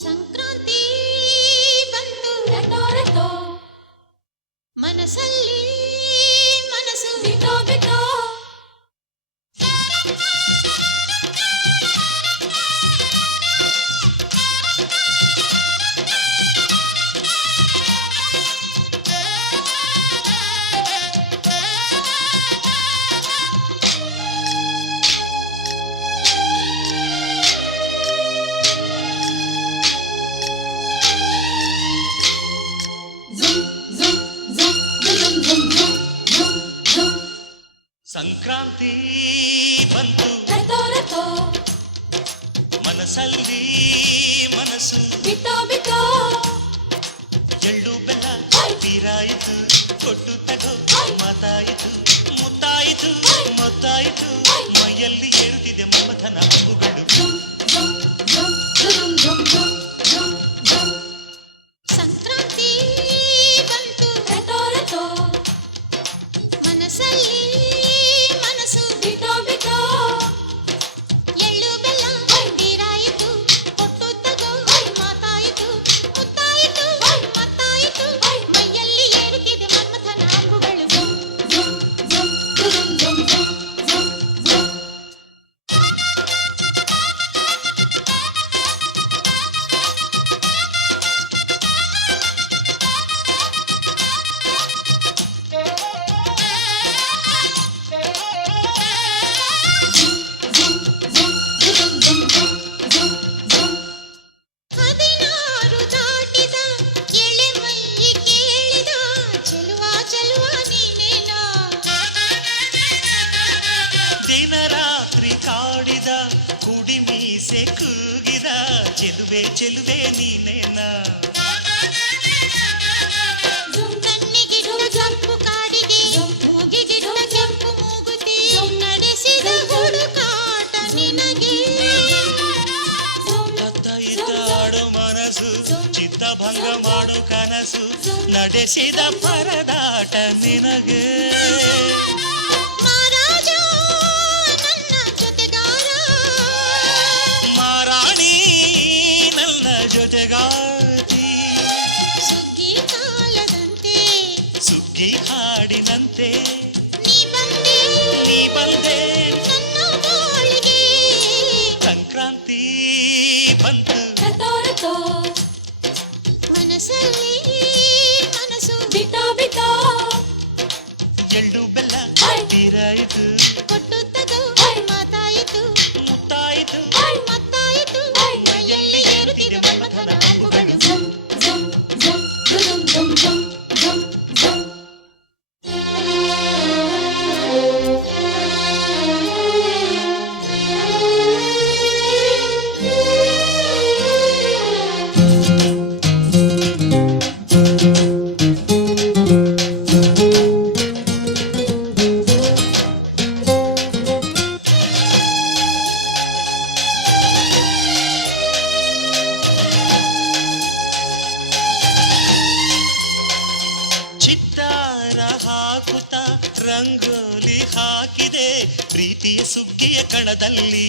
ಸಂಕ್ರಾಂತಿ ಬಂತು ರಟೋ ರಟೋ ಮನಸ್ಸಲ್ಲಿ ಮನಸ್ಸು ಬಿಟೋ ಬಿಟೋ ಸಂಕ್ರಾಂತಿ ಬಂತು ರಟೋ ರಟೋ ಮನಸ್ಸಲ್ಲಿ ಮನಸ್ಸು ಬಿಟೋ ಬಿಟೋ ಎಳ್ಳು ಬೆಲ್ಲ ತೀರಾಯಿತು ಕೊಟ್ಟು ತಗೋ ಮಾತಾಯಿತು ಮುತ್ತಾಯಿತು ಮೊತ್ತಾಯಿತು ಮೈಯಲ್ಲಿ ಏರುತ್ತಿದೆ ಮಮಥನ ಹಬ್ಬುಗಳು ಸಂಕ್ರಾಂತಿ ಬಂತು ರಟೋ ರಟೋ ಮನಸ್ಸಲ್ಲಿ ಮನಸ್ಸು ಬಿಟೋ ಬಿಟೋ ಎಳ್ಳು ಬೆಲ್ಲ ತೀರಾಯಿತು ಕೊಟ್ಟು ತಗೋ ಮಾತಾಯಿತು ಮುತ್ತಾಯಿತು ಮತ್ತಾಯಿತು ಮೈಯಲ್ಲಿ ಏರುತ್ತಿದೆ ಮನ್ಮಥನ ಅಂಬುಗಳು ಹದಿನಾರು ದಾಟಿದ ಎಳೆ ಮೈ ಕೇಳಿದ ಚೆಲುವ ಚೆಲುವ ನೀನೇನಾ ದಿನ ರಾತ್ರಿ ಕಾಡಿದ ಕುಡಿ ಮೀಸೆ ಕೂಗಿದ ಚೆಲುವೆ ಚೆಲುವೆ ನೀನೇನ ಕಣ್ಣಿಗಿಡುವ ಕೆಂಪು ಕಾಡಿಗೆ ಮೂಗಿಗಿಡುವ ಕೆಂಪು ಮೂಗುತಿ ನಡೆಸಿದ ಹುಡುಕಾಟ ನಿನಗೆ ಅತ್ತ ಇತ್ತ ಆಡೋ ಮನಸ್ಸು ಚಿತ್ತಭಂಗ ಮಾಡೋ ಕನಸು ನಡೆಸಿದ ಪರದಾಟ ನಿನಗೆ ಮಹಾರಾಜ ನನ್ನ ಜೊತೆಗಾರ ಮಾರಾಣಿ ನನ್ನ ಜೊತೆಗಾತಿ ಸುಗ್ಗಿ ಕಾಲದಂತೆ ಸುಗ್ಗಿ ಹಾಡಿನಂತೆ ನೀ ಬಂದೆ ನೀ ಬಂದೆ ನನ್ನ ಬಾಳಿಗೆ ಸಂಕ್ರಾಂತಿ ಬಂತು ರಟೋ ರಟೋ ಮನಸ್ಸಲ್ಲಿ ಮನಸ್ಸು ಬಿಟೋ ಬಿಟೋ ಎಳ್ಳು ಬೆಲ್ಲ ತೀರಾಯಿತು ಕೊಟ್ಟು ತಗೋ ಮಾತಾಯಿತು ಮುತ್ತಾಯಿತು ಮತ್ತಾಯಿತು ಮೈಯಲ್ಲಿ ಏರುತ್ತಿದೆ ಮನ್ಮಥನ ಅಂಬುಗಳು ಚಿತ್ತಾರ ಹಾಕುತ್ತಾ ರಂಗೋಲಿ ಹಾಕಿದೆ ಪ್ರೀತಿಯ ಸುಗ್ಗಿಯ ಕಣದಲ್ಲಿ